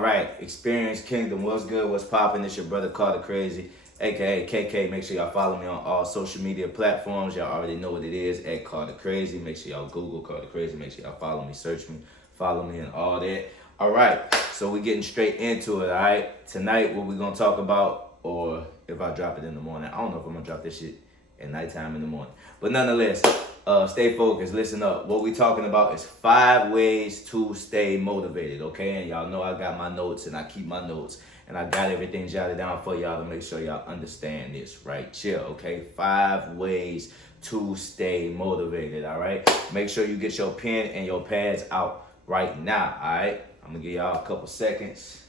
Right, Experience Kingdom. What's good? What's poppin'? It's your brother Carter Crazy, aka KK. Make sure y'all follow me on all social media platforms. Y'all already know what it is at Carter Crazy. Make sure y'all Google Carter Crazy. Make sure y'all follow me, search me, follow me, and all that. All right, so we getting straight into it. All right, tonight what we gonna talk about, or if I drop it in the morning, I don't know if I'm gonna drop this shit at nighttime in the morning, but nonetheless, stay focused. Listen up. What we talking about is 5 ways to stay motivated. Okay, and y'all know I got my notes and I keep my notes and I got everything jotted down for y'all to make sure y'all understand this right here. Okay, 5 ways to stay motivated. All right, make sure you get your pen and your pads out right now. All right, I'm gonna give y'all a couple seconds.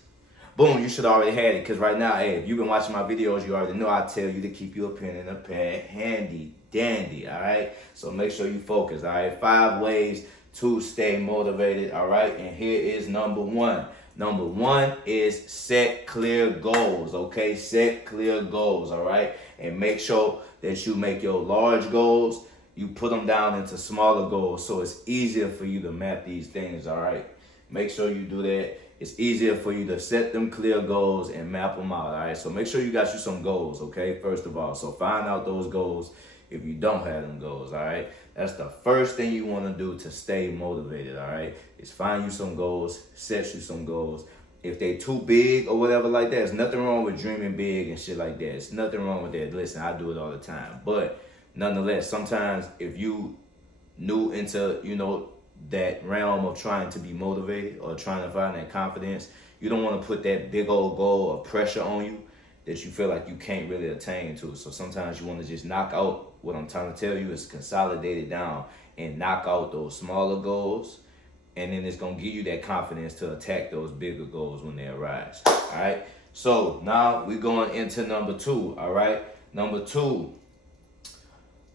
Boom, you should already have it, because right now, hey, if you've been watching my videos, you already know I tell you to keep your pen and a pad handy dandy, all right? So make sure you focus, all right? 5 ways to stay motivated, all right? And here is number 1. Number 1 is set clear goals, okay? Set clear goals, all right? And make sure that you make your large goals, you put them down into smaller goals so it's easier for you to map these things, all right? Make sure you do that. It's easier for you to set them clear goals and map them out, all right? So make sure you got you some goals, okay, first of all. So find out those goals if you don't have them goals, all right? That's the first thing you want to do to stay motivated, all right? Is find you some goals, set you some goals. If they too big or whatever like that, there's nothing wrong with dreaming big and shit like that. There's nothing wrong with that. Listen, I do it all the time. But nonetheless, sometimes if you new into, that realm of trying to be motivated or trying to find that confidence, you don't want to put that big old goal of pressure on you that you feel like you can't really attain to. So sometimes you want to just knock out, what I'm trying to tell you is consolidate it down and knock out those smaller goals, and then it's going to give you that confidence to attack those bigger goals when they arise. All right, so now we're going into number 2. All right, number 2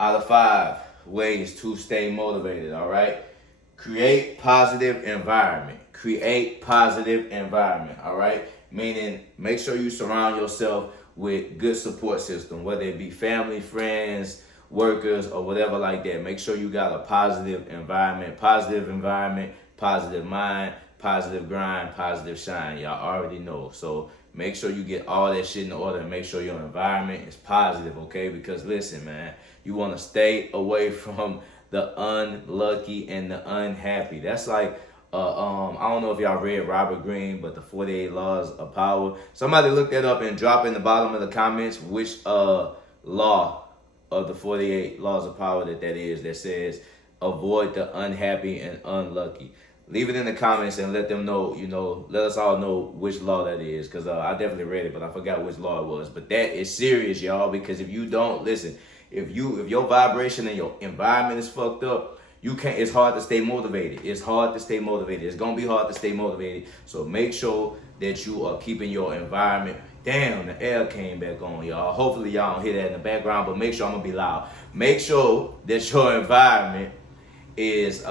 out of 5 ways to stay motivated. All right, create positive environment. Create positive environment, all right? Meaning, make sure you surround yourself with good support system, whether it be family, friends, workers, or whatever like that. Make sure you got a positive environment, positive mind, positive grind, positive shine. Y'all already know. So make sure you get all that shit in order and make sure your environment is positive, okay? Because listen, man, you want to stay away from the unlucky and the unhappy. That's like, I don't know if y'all read Robert Greene, but the 48 Laws of Power. Somebody look that up and drop in the bottom of the comments which law of the 48 Laws of Power that is, that says avoid the unhappy and unlucky. Leave it in the comments and let them know, let us all know which law that is, because I definitely read it, but I forgot which law it was. But that is serious, y'all, because if you don't, listen, if your vibration and your environment is fucked up, it's hard to stay motivated. It's hard to stay motivated. It's gonna be hard to stay motivated. So make sure that you are keeping your environment. Damn, the air came back on, y'all. Hopefully y'all don't hear that in the background, but make sure I'm gonna be loud. Make sure that your environment is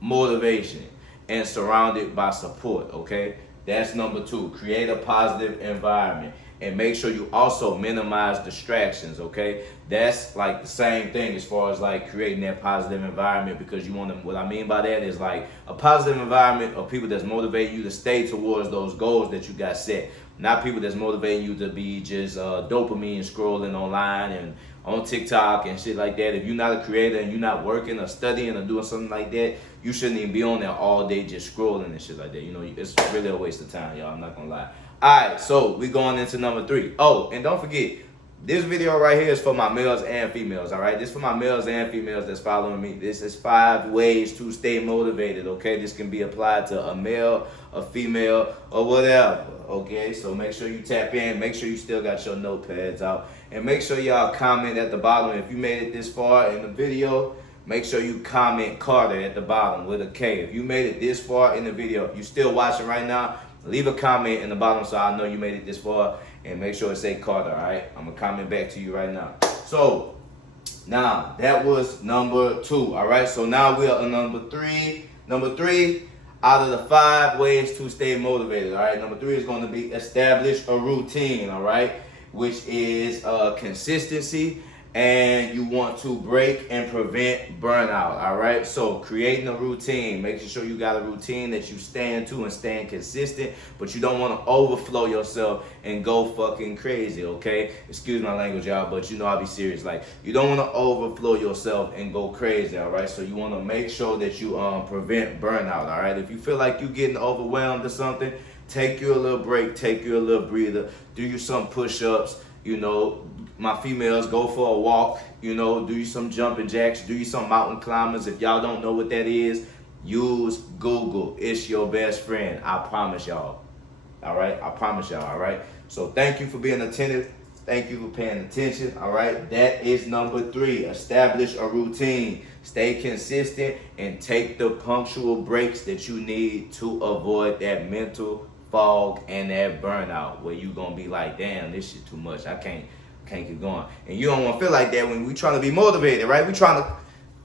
motivation and surrounded by support, okay? That's number 2. Create a positive environment. And make sure you also minimize distractions, okay? That's like the same thing as far as like creating that positive environment, because you want to, what I mean by that is like a positive environment of people that's motivating you to stay towards those goals that you got set. Not people that's motivating you to be just dopamine scrolling online and on TikTok and shit like that. If you're not a creator and you're not working or studying or doing something like that, you shouldn't even be on there all day just scrolling and shit like that. It's really a waste of time, y'all. I'm not gonna lie. Alright, so we going into number 3. Oh, and don't forget, this video right here is for my males and females, alright? This is for my males and females that's following me. This is 5 ways to stay motivated, okay? This can be applied to a male, a female, or whatever, okay? So make sure you tap in. Make sure you still got your notepads out. And make sure y'all comment at the bottom. If you made it this far in the video, make sure you comment Carter at the bottom with a K. If you made it this far in the video, if you're still watching right now, leave a comment in the bottom so I know you made it this far, and make sure it say Carter, all right? I'm going to comment back to you right now. So, now, that was number 2, all right? So, now we are on number 3. Number 3 out of the 5 ways to stay motivated, all right? Number 3 is going to be establish a routine, all right? Which is consistency and you want to break and prevent burnout. All right, so creating a routine, making sure you got a routine that you stand to and staying consistent, but you don't want to overflow yourself and go fucking crazy. Okay, excuse my language, y'all, but you know I'll be serious. Like, you don't want to overflow yourself and go crazy. All right, so you want to make sure that you prevent burnout. All right, if you feel like you're getting overwhelmed or something, take you a little break, take you a little breather, do you some push-ups. You know, my females, go for a walk, you know, do you some jumping jacks, do you some mountain climbers. If y'all don't know what that is, use Google. It's your best friend. I promise y'all. All right? I promise y'all. All right? So thank you for being attentive. Thank you for paying attention. All right? That is number 3. Establish a routine. Stay consistent and take the punctual breaks that you need to avoid that mental fog and that burnout where you gonna be like, damn, this shit too much. I can't keep going. And you don't want to feel like that when we trying to be motivated, right?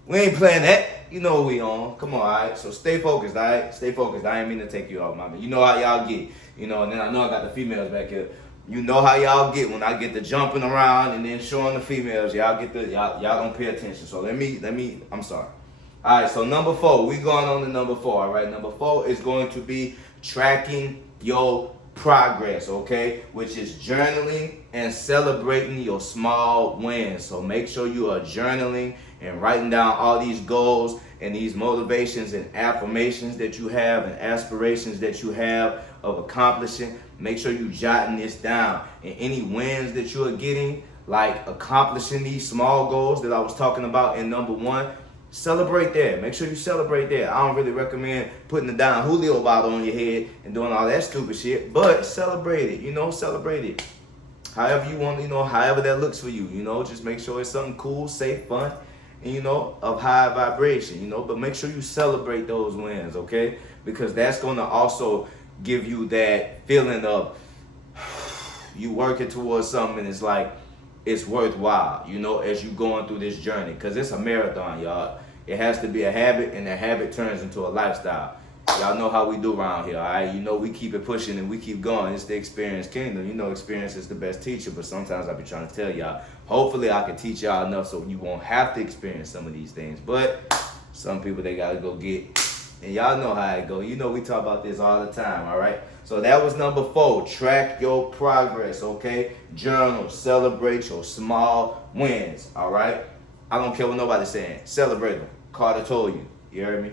We ain't playing that. You know what we on. Come on, all right? So stay focused, all right? Stay focused. I ain't mean to take you off, mama. You know how y'all get. You know, and then I know I got the females back here. You know how y'all get when I get the jumping around and then showing the females. Y'all don't pay attention. So let me, I'm sorry. All right, so number 4. We going on to number 4, all right? Number 4 is going to be tracking your progress, okay, which is journaling and celebrating your small wins. So make sure you are journaling and writing down all these goals and these motivations and affirmations that you have and aspirations that you have of accomplishing. Make sure you jotting this down, and any wins that you are getting, like accomplishing these small goals that I was talking about in number 1, celebrate that. Make sure you celebrate that. I don't really recommend putting the Don Julio bottle on your head and doing all that stupid shit, but celebrate it, you know, celebrate it. However you want, you know, however that looks for you, you know, just make sure it's something cool, safe, fun, and, you know, of high vibration, you know, but make sure you celebrate those wins, okay? Because that's going to also give you that feeling of you working towards something and it's like, it's worthwhile, you know, as you going through this journey, because it's a marathon, y'all. It has to be a habit, and that habit turns into a lifestyle. Y'all know how we do around here, all right? You know, we keep it pushing and we keep going. It's the Experience Kingdom. You know, experience is the best teacher, but sometimes I be trying to tell y'all, hopefully I can teach y'all enough so you won't have to experience some of these things. But some people, they got to go get, and y'all know how it go. You know, we talk about this all the time, all right? So that was number 4. Track your progress, okay? Journal, celebrate your small wins, all right? I don't care what nobody's saying. Celebrate them. Carter told you. You heard me?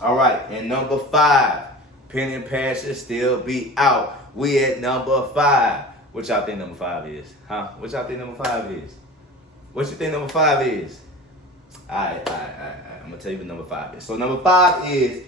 All right, and number 5. Pen and pad should still be out. We at number 5. What y'all think number 5 is? Huh? What y'all think number 5 is? What you think number 5 is? All right. I'm going to tell you what number 5 is. So number 5 is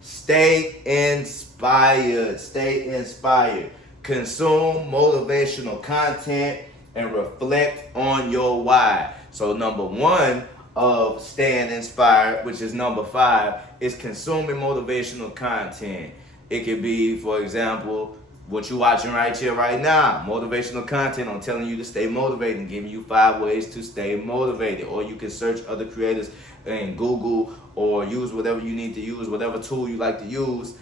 stay inspired. Stay inspired. Consume motivational content and reflect on your why. So number 1 of staying inspired, which is number 5, is consuming motivational content. It could be, for example, what you're watching right here, right now. Motivational content. I'm telling you to stay motivated and giving you 5 ways to stay motivated. Or you can search other creators in Google or use whatever you need to use, whatever tool you like to use,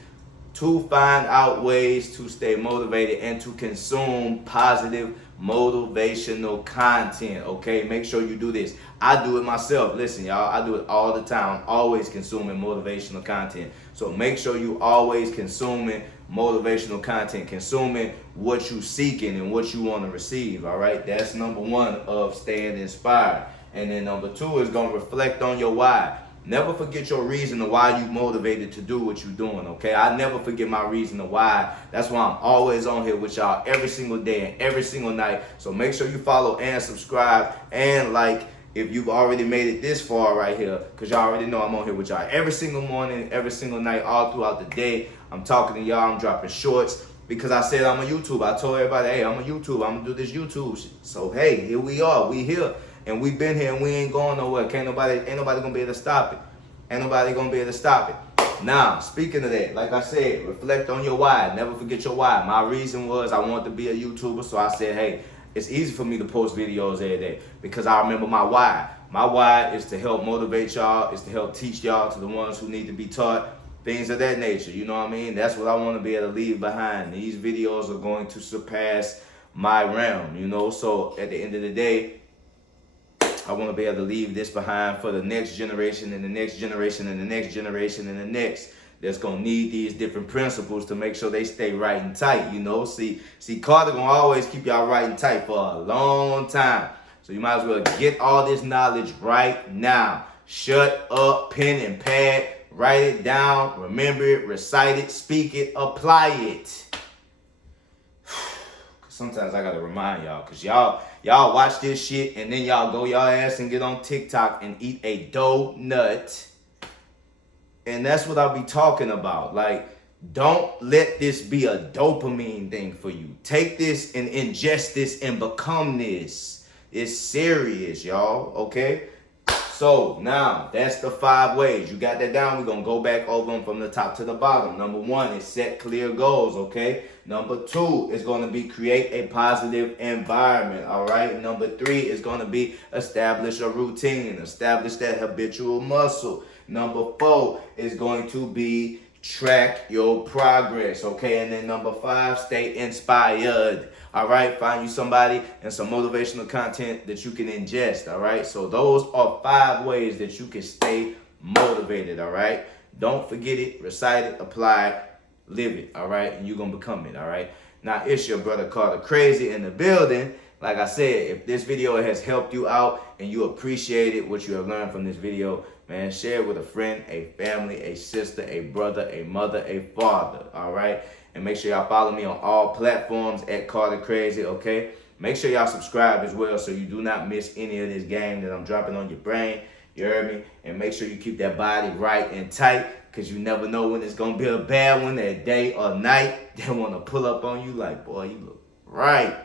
to find out ways to stay motivated and to consume positive motivational content, okay? Make sure you do this. I do it myself. Listen, y'all, I do it all the time. I'm always consuming motivational content. So make sure you always consuming motivational content, consuming what you seeking and what you want to receive, all right? That's number 1 of staying inspired. And then number 2 is going to reflect on your why. Never forget your reason of why you motivated to do what you're doing, okay? I never forget my reason of why. That's why I'm always on here with y'all every single day and every single night. So make sure you follow and subscribe and like if you've already made it this far right here, because y'all already know I'm on here with y'all every single morning, every single night, all throughout the day. I'm talking to y'all, I'm dropping shorts because I said I'm a YouTuber. I told everybody, hey, I'm a YouTuber. I'm going to do this YouTube shit. So, hey, here we are. We here. And we've been here and we ain't going nowhere. Ain't nobody gonna be able to stop it. Ain't nobody gonna be able to stop it. Now, speaking of that, like I said, reflect on your why. Never forget your why. My reason was I wanted to be a YouTuber, so I said, hey, it's easy for me to post videos every day because I remember my why. My why is to help motivate y'all, is to help teach y'all to the ones who need to be taught, things of that nature. You know what I mean? That's what I want to be able to leave behind. These videos are going to surpass my realm, you know? So at the end of the day, I want to be able to leave this behind for the next generation and the next generation and the next generation and the next that's going to need these different principles to make sure they stay right and tight, you know. See, Carter going to always keep y'all right and tight for a long time. So you might as well get all this knowledge right now. Shut up, pen and pad, write it down, remember it, recite it, speak it, apply it. Sometimes I gotta remind y'all, cause y'all watch this shit and then y'all go y'all ass and get on TikTok and eat a donut. And that's what I'll be talking about. Like, don't let this be a dopamine thing for you. Take this and ingest this and become this. It's serious, y'all, okay? So now that's the 5 ways. You got that down? We're going to go back over them from the top to the bottom. Number 1 is set clear goals, okay? Number 2 is going to be create a positive environment, all right? Number 3 is going to be establish a routine, establish that habitual muscle. Number 4 is going to be track your progress, okay? And then number 5, stay inspired. All right, find you somebody and some motivational content that you can ingest, all right? So those are 5 ways that you can stay motivated, all right? Don't forget it, recite it, apply it, live it, all right? And you're going to become it, all right? Now, it's your brother Carter Crazy in the building. Like I said, if this video has helped you out and you appreciated what you have learned from this video, man, share it with a friend, a family, a sister, a brother, a mother, a father, all right? And make sure y'all follow me on all platforms at Carter Crazy, okay? Make sure y'all subscribe as well so you do not miss any of this game that I'm dropping on your brain. You heard me? And make sure you keep that body right and tight, because you never know when it's going to be a bad one, that day or night. They want to pull up on you like, boy, you look right.